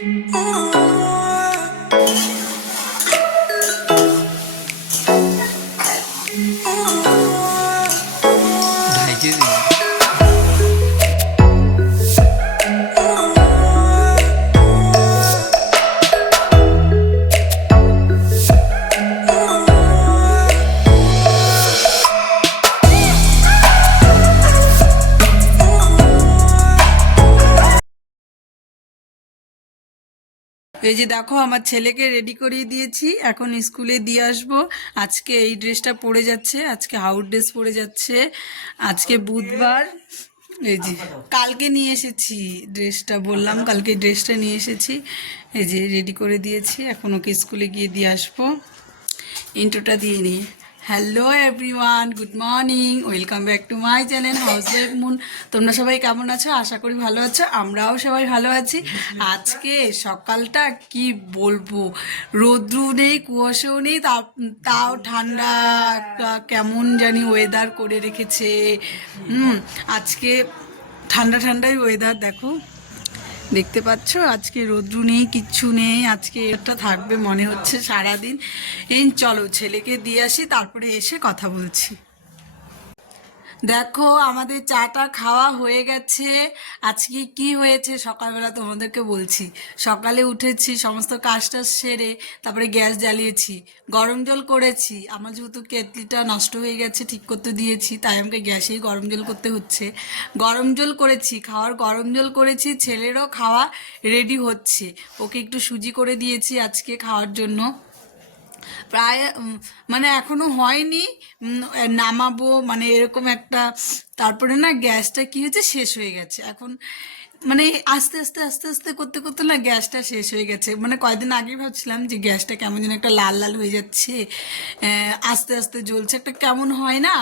এই যে দেখো আমার ছেলেকে রেডি করিয়ে দিয়েছি, এখন স্কুলে দিয়ে আসবো। আজকে এই ড্রেসটা পরে যাচ্ছে, আজকে আউট ড্রেস পরে যাচ্ছে। আজকে বুধবার। এই যে কালকে নিয়ে এসেছি ড্রেসটা, বললাম কালকে ড্রেসটা নিয়ে এসেছি। এই যে রেডি করে দিয়েছি, এখন ওকে স্কুলে গিয়ে দিয়ে আসবো। ইন্ট্রোটা দিয়ে নিই। Hello everyone, good morning, welcome back to my channel housewife moon. তোমরা সবাই কেমন আছো? আশা করি ভালো আছো, আমরাও সবাই ভালো আছি। আজকে সকালটা কি বলবো, রোদ্রু নেই, কুয়াশাও নেই, তাও ঠান্ডা একটা কেমন জানি ওয়েদার করে রেখেছে। আজকে ঠান্ডা ঠান্ডাই ওয়েদার, দেখো দেখতে পাচ্ছ। আজকে রোদ্রু নেই, কিচ্ছু নেই, আজকে এটা থাকবে মনে হচ্ছে সারাদিন। এই চলো ছেলেকে দিয়ে আসি, তারপরে এসে কথা বলছি। দেখো আমাদের চাটা খাওয়া হয়ে গেছে। আজকে কি হয়েছে সকালবেলা তোমাদেরকে বলছি। সকালে উঠেছি, সমস্ত কাজটা সেরে তারপরে গ্যাস জ্বালিয়েছি, গরম জল করেছি। আমার যেহেতু কেটলিটা নষ্ট হয়ে গেছে, ঠিক করতে দিয়েছি, তাই আমাকে গ্যাসেই গরম জল করতে হচ্ছে। গরম জল করেছি, খাওয়ার গরম জল করেছি। ছেলেরও খাওয়া রেডি হচ্ছে, ওকে একটু সুজি করে দিয়েছি আজকে খাওয়ার জন্য। প্রায় মানে এখনো হয়নি, নামাবো মানে এরকম একটা। তারপরে না গ্যাসটা কি হয়েছে, শেষ হয়ে গেছে এখন। মানে আস্তে আস্তে আস্তে আস্তে করতে করতে না গ্যাসটা শেষ হয়ে গেছে। মানে কয়েকদিন আগেই ভাবছিলাম যে গ্যাসটা কেমন যেন একটা লাল লাল হয়ে যাচ্ছে, আস্তে আস্তে জ্বলছে, একটা কেমন হয় না,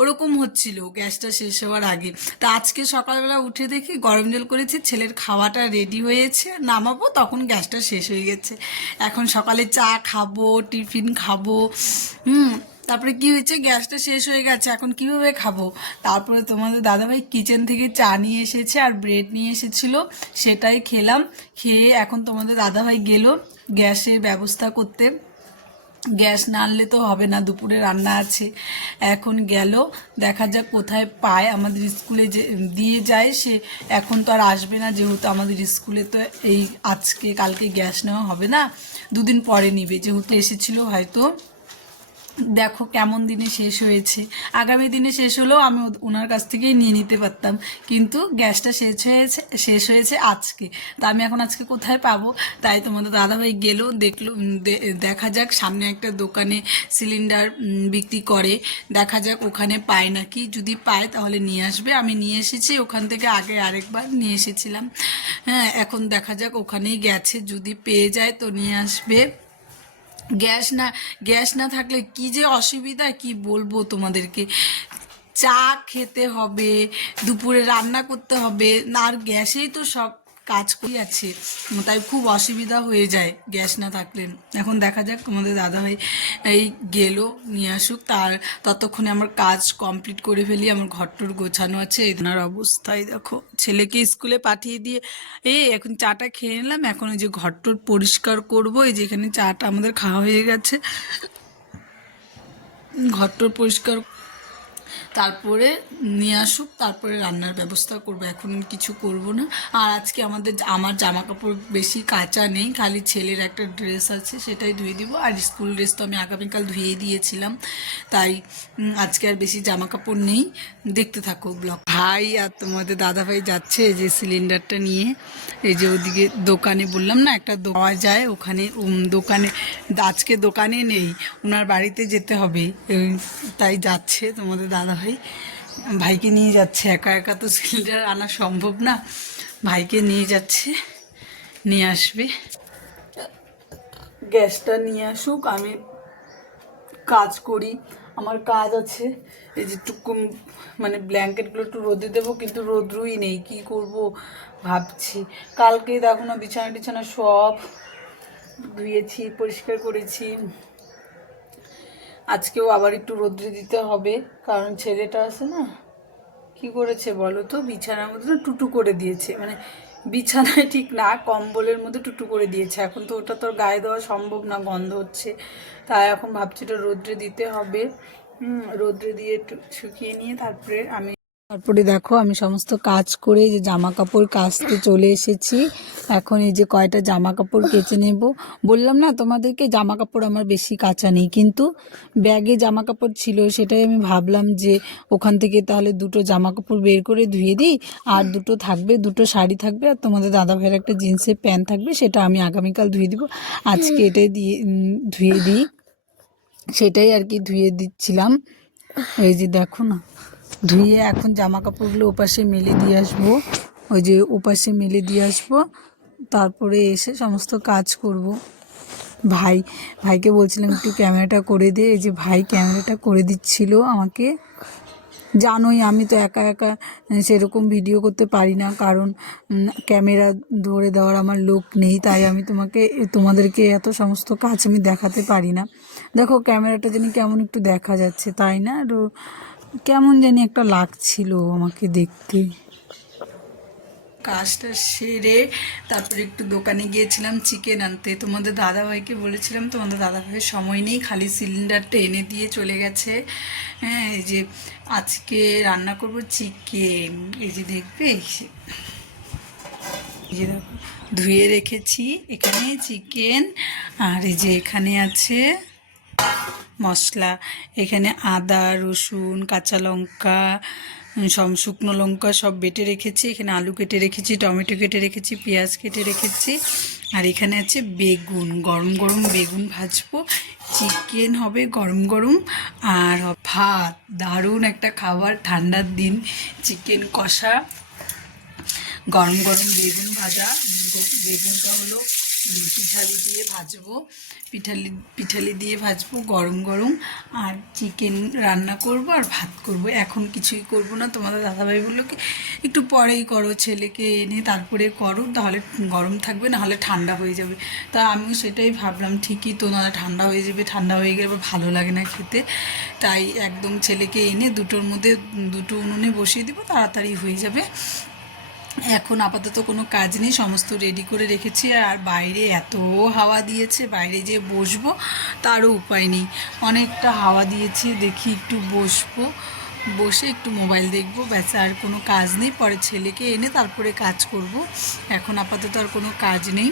ওরকম হচ্ছিল গ্যাসটা শেষ হওয়ার আগে। তা আজকে সকালবেলা উঠে দেখি গরম জল করেছি, ছেলের খাওয়াটা রেডি হয়েছে, নামাবো তখন গ্যাসটা শেষ হয়ে গেছে। এখন সকালে চা খাবো, টিফিন খাবো। তারপরে কি হয়েছে, গ্যাসটা শেষ হয়ে গেছে, এখন কিভাবে খাবো। তারপরে তোমাদের দাদাভাই কিচেন থেকে চা নিয়ে এসেছে আর ব্রেড নিয়ে এসেছিল, সেটাই খেলাম। খেয়ে এখন তোমাদের দাদাভাই গেল গ্যাসের ব্যবস্থা করতে। গ্যাস না আনলে তো হবে না, দুপুরে রান্না আছে। এখন গেল, দেখা যাক কোথায় পায়। আমাদের স্কুলে যে দিয়ে যায় সে, এখন তো আর আসবে না, যেহেতু আমাদের স্কুলে তো এই আজকে কালকে গ্যাস নেওয়া হবে না, দুদিন পরে নিবে, যেহেতু এসেছিল হয়তো। দেখো কেমন দিনে শেষ হয়েছে। আগামী দিনে শেষ হলেও আমি ওনার কাছ থেকেই নিয়ে নিতে পারতাম, কিন্তু গ্যাসটা শেষ হয়েছে আজকে। তা আমি এখন আজকে কোথায় পাবো। তাই তোমাদের দাদাভাই গেল, দেখলো, দেখা যাক সামনে একটা দোকানে সিলিন্ডার বিক্রি করে, দেখা যাক ওখানে পায় নাকি। যদি পায় তাহলে নিয়ে আসবে। আমি নিয়ে এসেছি ওখান থেকে, আগে আরেকবার নিয়ে এসেছিলাম। হ্যাঁ, এখন দেখা যাক ওখানেই গেছে, যদি পেয়ে যায় তো নিয়ে আসবে। গ্যাস না থাকলে কি যে অসুবিধা, কি বলবো তোমাদেরকে। চা খেতে হবে, দুপুরে রান্না করতে হবে, আর গ্যাসেই তো সব কাজ করি আছে, তাই খুব অসুবিধা হয়ে যায় গ্যাস না থাকলে। এখন দেখা যাক, তোমাদের দাদাভাই এই গেল, নিয়ে আসুক, ততক্ষণে আমার কাজ কমপ্লিট করে ফেলি। আমার ঘরটর গোছানো আছে। এনার অবস্থায় দেখো, ছেলেকে স্কুলে পাঠিয়ে দিয়ে এখন চাটা খেয়ে নিলাম। এখন ওই যে ঘরটর পরিষ্কার করবো। এই যে এখানে চাটা আমাদের খাওয়া হয়ে গেছে, ঘরটর পরিষ্কার তারপরে নিয়ে আসুক, তারপরে রান্নার ব্যবস্থা করবো। এখন কিছু করব না। আর আজকে আমার জামা কাপড় বেশি কাচা নেই, খালি ছেলের একটা ড্রেস আছে, সেটাই ধুয়ে দিব। আর স্কুল ড্রেস তো আমি আগামীকাল ধুয়ে দিয়েছিলাম, তাই আজকে আর বেশি জামা কাপড় নেই। দেখতে থাকো ব্লগ। ভাই আর তোমাদের দাদাভাই যাচ্ছে এই যে সিলিন্ডারটা নিয়ে। এই যে ওদিকে দোকানে, বললাম না একটা পাওয়া যায় ওখানে, দোকানে আজকে দোকানে নেই, ওনার বাড়িতে যেতে হবে, তাই যাচ্ছে তোমাদের দাদাভাই। ভাইকে নিয়ে যাচ্ছে, একা একা তো সিলিন্ডার আনা সম্ভব না, ভাইকে নিয়ে যাচ্ছে, নিয়ে আসবে। গ্যাসটা নিয়ে আসুক, আমি কাজ করি, আমার কাজ আছে। এই যে টুকু মানে ব্ল্যাঙ্কেটগুলো একটু রোদে দেবো, কিন্তু রোদ্রুই নেই, কি করব ভাবছি। কালকে দেখো না বিছানা টিছানা সব ধুয়েছি, পরিষ্কার করেছি। আজকেও আবার একটু রোদ্রে দিতে হবে, কারণ ছেলেটা আছে না, কি করেছে বলো তো, বিছানার মধ্যে না টুটু করে দিয়েছে, মানে বিছানায় ঠিক না, কম্বলের মধ্যে টুটু করে দিয়েছে। এখন তো ওটা তোর গায়ে দেওয়া সম্ভব না, গন্ধ হচ্ছে। তাই এখন ভাবছি ওটা রোদ্রে দিতে হবে। রোদ্রে দিয়ে একটু শুকিয়ে নিয়ে তারপরে দেখো আমি সমস্ত কাজ করে যে জামা কাপড় কাচতে চলে এসেছি। এখন এই যে কয়টা জামা কাপড় কেচে নেব। বললাম না তোমাদেরকে, জামা কাপড় আমার বেশি কাচা নেই, কিন্তু ব্যাগে জামা কাপড় ছিল, সেটাই আমি ভাবলাম যে ওখান থেকে তাহলে দুটো জামা কাপড় বের করে ধুয়ে দিই। আর দুটো থাকবে, দুটো শাড়ি থাকবে, আর তোমাদের দাদা ভাইয়ের একটা জিন্সের প্যান্ট থাকবে, সেটা আমি আগামীকাল ধুয়ে দিব। আজকে এটাই দিয়ে ধুয়ে দিই, সেটাই আর কি ধুয়ে দিচ্ছিলাম। এই যে দেখো না, ধুয়ে এখন জামা কাপড়গুলো ওপাশে মেলে দিয়ে আসবো। ওই যে ওপাশে মেলে দিয়ে আসবো, তারপরে এসে সমস্ত কাজ করব। ভাইকে বলছিলাম একটু ক্যামেরাটা করে দে, এই যে ভাই ক্যামেরাটা করে দিচ্ছিল আমাকে। জানোই আমি তো একা একা সেরকম ভিডিও করতে পারি না, কারণ ক্যামেরা ধরে দেওয়ার আমার লোক নেই। তাই আমি তোমাদেরকে এত সমস্ত কাজ আমি দেখাতে পারি না। দেখো ক্যামেরাটা জানি কেমন একটু দেখা যাচ্ছে, তাই না? কেমন জানি একটা লাগছিল আমাকে দেখতে। কাজটা সেরে তারপরে একটু দোকানে গিয়েছিলাম চিকেন আনতে। তোমাদের দাদাভাইকে বলেছিলাম, তোমাদের দাদাভাইয়ের সময় নেই, খালি সিলিন্ডারটা এনে দিয়ে চলে গেছে। হ্যাঁ, এই যে আজকে রান্না করব চিকেন। এই যে দেখবে, এই যে দেখো ধুয়ে রেখেছি এখানে চিকেন। আর এই যে এখানে আছে মশলা, এখানে আদা রসুন কাঁচা লঙ্কা সব শুকনো লঙ্কা সব বেটে রেখেছি। এখানে আলু কেটে রেখেছি, টমেটো কেটে রেখেছি, পেঁয়াজ কেটে রেখেছি। আর এখানে আছে বেগুন, গরম গরম বেগুন ভাজবো, চিকেন হবে গরম গরম, আর ভাত। দারুণ একটা খাবার, ঠান্ডার দিন চিকেন কষা, গরম গরম বেগুন ভাজা। বেগুনটা হলো পিঠালি দিয়ে ভাজবো, পিঠালি দিয়ে ভাজবো গরম গরম। আর চিকেন রান্না করব আর ভাত করব। এখন কিছুই করব না। তোমাদের দাদাভাই বললো কি একটু পরেই করো, ছেলেকে এনে তারপরে করো, তাহলে গরম থাকবে, নাহলে ঠান্ডা হয়ে যাবে। তা আমিও সেটাই ভাবলাম, ঠিকই তো, না ঠান্ডা হয়ে যাবে, ঠান্ডা হয়ে গেলে ভালো লাগে না খেতে। তাই একদম ছেলেকে এনে দুটোর মধ্যে দুটো উনুনে বসিয়ে দেবো, তাড়াতাড়ি হয়ে যাবে। এখন আপাতত কোনো কাজ নেই, সমস্ত রেডি করে রেখেছি। আর বাইরে এত হাওয়া দিয়েছে, বাইরে যে বসবো তারও উপায় নেই, অনেকটা হাওয়া দিয়েছে। দেখি একটু বসবো, বসে একটু মোবাইল দেখবো, ব্যাস, আর কোনো কাজ নেই। পরে ছেলেকে এনে তারপরে কাজ করব। এখন আপাতত আর কোনো কাজ নেই।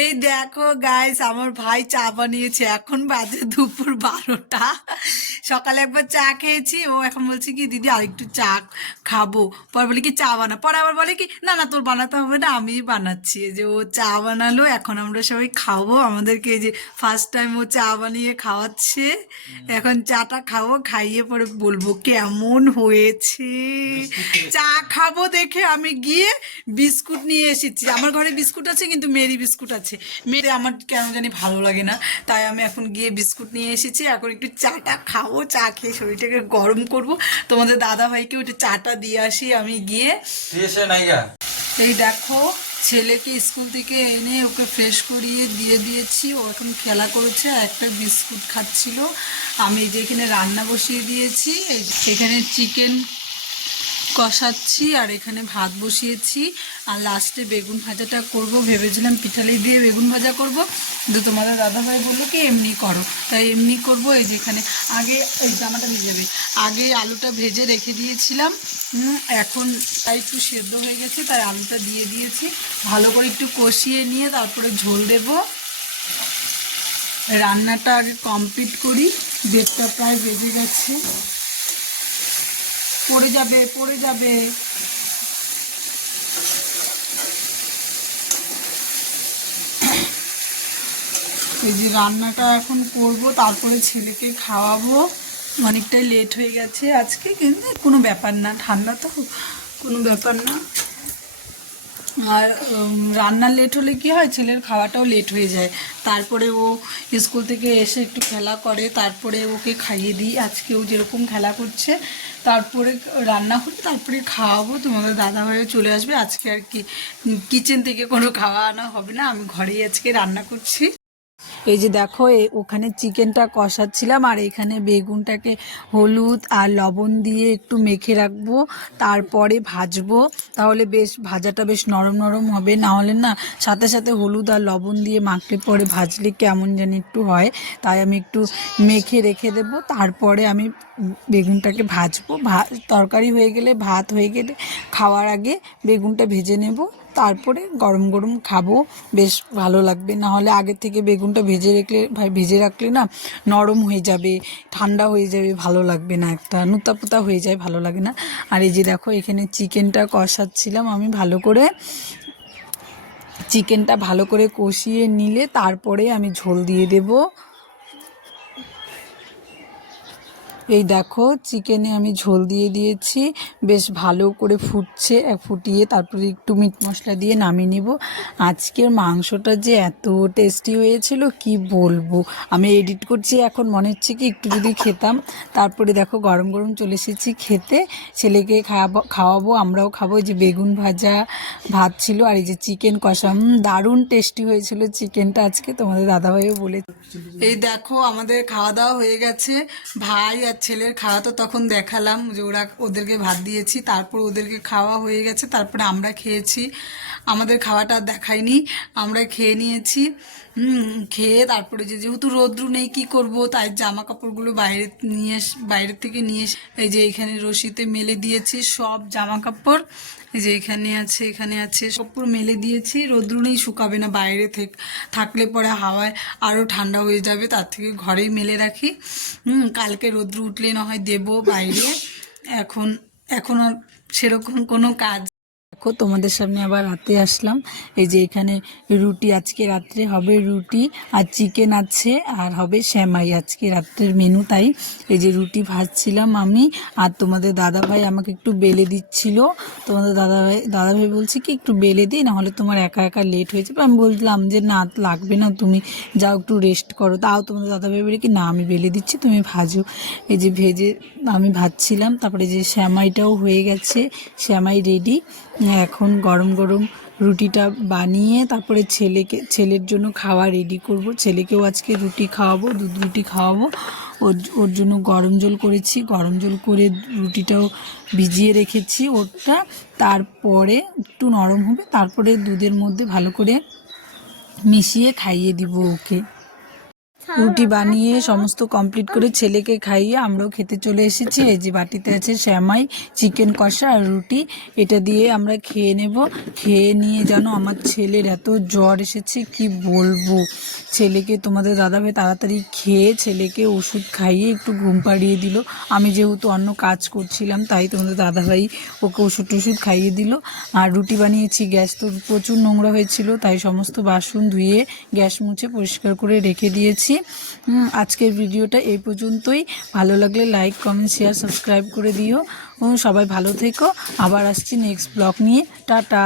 এই দেখো গাইস, আমার ভাই চা বানিয়েছে, এখন বাজে দুপুর 12টা। সকালে একবার চা খেয়েছি, ও এখন বলছে কি দিদি আরেকটু চা খাবো। পরে বলে কি চা বানা, পরে আবার বলে কি না না তোর বানাতে হবে না, আমিই বানাচ্ছি। এই যে ও চা বানালো, এখন আমরা সবাই খাবো। আমাদেরকে এই যে ফার্স্ট টাইম ও চা বানিয়ে খাওয়াচ্ছে। এখন চাটা খাবো, খাইয়ে পরে বলবো কেমন হয়েছে। চা খাবো দেখে আমি গিয়ে বিস্কুট নিয়ে এসেছি। আমার ঘরে বিস্কুট আছে, কিন্তু মেরি বিস্কুট আছে। মেরি আমার কেন জানি ভালো লাগে না, তাই আমি এখন গিয়ে বিস্কুট নিয়ে এসেছি। এখন একটু চাটা খাবো, চা খেয়ে শরীরটাকে গরম করব। তোমাদের দাদা ভাইকে ওটা চাটা দিয়ে আসি আমি গিয়ে। এই দেখো ছেলেকে স্কুল থেকে এনে ওকে ফ্রেশ করিয়ে দিয়ে দিয়েছি, ও এখন খেলা করেছে, আর একটা বিস্কুট খাচ্ছিল। আমি যে এখানে রান্না বসিয়ে দিয়েছি, এখানে চিকেন কষাচ্ছি, আর এখানে ভাত বসিয়েছি। আর লাস্টে বেগুন ভাজাটা করব, ভেবেছিলাম পিঠালি দিয়ে বেগুন ভাজা করব, কিন্তু তোমাদের দাদাভাই বললো কি এমনি করো, তাই এমনি করব। এই যে এখানে আগে এই জামাটা নিয়ে যাবে, আগে আলুটা ভেজে রেখে দিয়েছিলাম, এখন তাই একটু সেদ্ধ হয়ে গেছে, তাই আলুটা দিয়ে দিয়েছি। ভালো করে একটু কষিয়ে নিয়ে তারপরে ঝোল দেব। রান্নাটা আগে কমপ্লিট করি, 1:30টা প্রায় বেজে গেছে। পড়ে যাবে, পড়ে যাবে। এই যে রান্নাটা এখন করব, তারপরে ছেলেকে খাওয়াবো। অনেকটাই লেট হয়ে গেছে আজকে, কিন্তু কোনো ব্যাপার না, ঠান্ডা তো কোনো ব্যাপার না। আর রান্না লেট হলে কি হয়, ছেলের খাওয়াটাও লেট হয়ে যায়। তারপরে ও স্কুল থেকে এসে একটু খেলা করে, তারপরে ওকে খাইয়ে দিই। আজকেও যেরকম খেলা করছে, তারপরে রান্না করে তারপরে খাওয়াবো। তোমাদের দাদাভাইও চলে আসবে। আজকে আর কি কিচেন থেকে কোনো খাওয়া আনা হবে না, আমি ঘরেই আজকে রান্না করছি। এই যে দেখো ওখানে চিকেনটা কষাচ্ছিলাম আর এখানে বেগুনটাকে হলুদ আর লবণ দিয়ে একটু মেখে রাখবো, তারপরে ভাজবো। তাহলে বেশ ভাজাটা বেশ নরম নরম হবে, না হলে না সাথে সাথে হলুদ আর লবণ দিয়ে মাখলে পরে ভাজলে কেমন জানি একটু হয়। তাই আমি একটু মেখে রেখে দেবো, তারপরে আমি বেগুনটাকে ভাজবো। তরকারি হয়ে গেলে, ভাত হয়ে গেলে, খাওয়ার আগে বেগুনটা ভেজে নেব, তারপরে গরম গরম খাবো, বেশ ভালো লাগবে। না হলে আগের থেকে বেগুনটা ভেজে রাখলে না নরম হয়ে যাবে, ঠান্ডা হয়ে যাবে, ভালো লাগবে না, একটা নুতা পুতা হয়ে যায়, ভালো লাগে না। আর এই যে দেখো এখানে চিকেনটা কষাচ্ছিলাম আমি ভালো করে। চিকেনটা ভালো করে কষিয়ে নিলে তারপরে আমি ঝোল দিয়ে দেবো। এই দেখো চিকেনে আমি ঝোল দিয়ে দিয়েছি, বেশ ভালো করে ফুটছে, ফুটিয়ে তারপরে একটু মিট মশলা দিয়ে নামিয়ে নিব। আজকের মাংসটা যে এত টেস্টি হয়েছিল কি বলবো। আমি এডিট করছি এখন, মনে হচ্ছে কি একটু যদি খেতাম। তারপরে দেখো গরম গরম চলে এসেছি খেতে, ছেলেকে খাওয়াবো, আমরাও খাবো। যে বেগুন ভাজা, ভাত ছিল, আর এই যে চিকেন কষা, দারুণ টেস্টি হয়েছিল চিকেনটা আজকে, তোমাদের দাদাভাইও বলে। এই দেখো আমাদের খাওয়া দাওয়া হয়ে গেছে। ভাই আর ছেলের খাওয়া তো তখন দেখালাম, যে ওদেরকে ভাত দিয়েছি, তারপর ওদেরকে খাওয়া হয়ে গেছে, তারপরে আমরা খেয়েছি। আমাদের খাওয়াটা দেখাইনি, আমরা খেয়ে নিয়েছি। খেয়ে তারপরে যেহেতু রোদ্রু নেই কি করব, তাই জামা কাপড়গুলো বাইরের থেকে নিয়ে এই যে এখানে রশিতে মেলে দিয়েছি সব জামা কাপড়। এই যে এখানে আছে কাপড় মেলে দিয়েছি, রোদ্রু নেই, শুকাবে না, বাইরে থাকলে পরে হাওয়ায় আরও ঠান্ডা হয়ে যাবে, তার থেকে ঘরেই মেলে রাখি। কালকে রোদ্রু উঠলে না হয় দেবো বাইরে। এখন আর সেরকম কোনো কাজ। দেখো তোমাদের সামনে আবার রাতে আসলাম। এই যে এখানে রুটি, আজকে রাত্রে হবে রুটি আর চিকেন আছে, আর হবে শ্যামাই আজকে রাত্রের মেনু। তাই এই যে রুটি ভাজছিলাম আমি, আর তোমাদের দাদাভাই আমাকে একটু বেলে দিচ্ছিল। তোমাদের দাদাভাই বলছে কি একটু বেলে দিই, নাহলে তোমার একা একা লেট হয়ে যাবে। আমি বললাম যে না লাগবে না, তুমি যাও একটু রেস্ট করো। তাও তোমাদের দাদাভাই বলে কি না আমি বেলে দিচ্ছি, তুমি ভাজো। এই যে ভেজে আমি ভাজছিলাম, তারপরে যে শ্যামাইটাও হয়ে গেছে, শ্যামাই রেডি। এখন গরম গরম রুটিটা বানিয়ে তারপরে ছেলের জন্য খাওয়া রেডি করব। ছেলেকেও আজকে রুটি খাওয়াবো, দুধ রুটি খাওয়াবো। ওর জন্য গরম জল করেছি, গরম জল করে রুটিটাও ভিজিয়ে রেখেছি ওটা। তারপরে একটু নরম হবে, তারপরে দুধের মধ্যে ভালো করে মিশিয়ে খাইয়ে দিব ওকে। রুটি বানিয়ে সমস্ত কমপ্লিট করে ছেলেকে খাইয়ে আমরাও খেতে চলে এসেছি। এই যে বাটিতে আছে শ্যামাই, চিকেন কষা আর রুটি, এটা দিয়ে আমরা খেয়ে নেব। খেয়ে নিয়ে জানো আমার ছেলের এত জ্বর এসেছে কি বলবো। ছেলেকে তোমাদের দাদাভাই তাড়াতাড়ি খেয়ে ছেলেকে ওষুধ খাইয়ে একটু ঘুম পাড়িয়ে দিল। আমি যেহেতু অন্য কাজ করছিলাম, তাই তোমাদের দাদাভাই ওকে ওষুধ খাইয়ে দিল। আর রুটি বানিয়েছি, গ্যাস তো প্রচুর নোংরা হয়েছিল, তাই সমস্ত বাসন ধুয়ে গ্যাস মুছে পরিষ্কার করে রেখে দিয়েছি। আজকের ভিডিওটা এই পর্যন্তই। ভালো লাগলে লাইক, কমেন্ট, শেয়ার, সাবস্ক্রাইব করে দিও। সবাই ভালো থেকো। আবার আসছি নেক্সট ব্লগ নিয়ে। টাটা।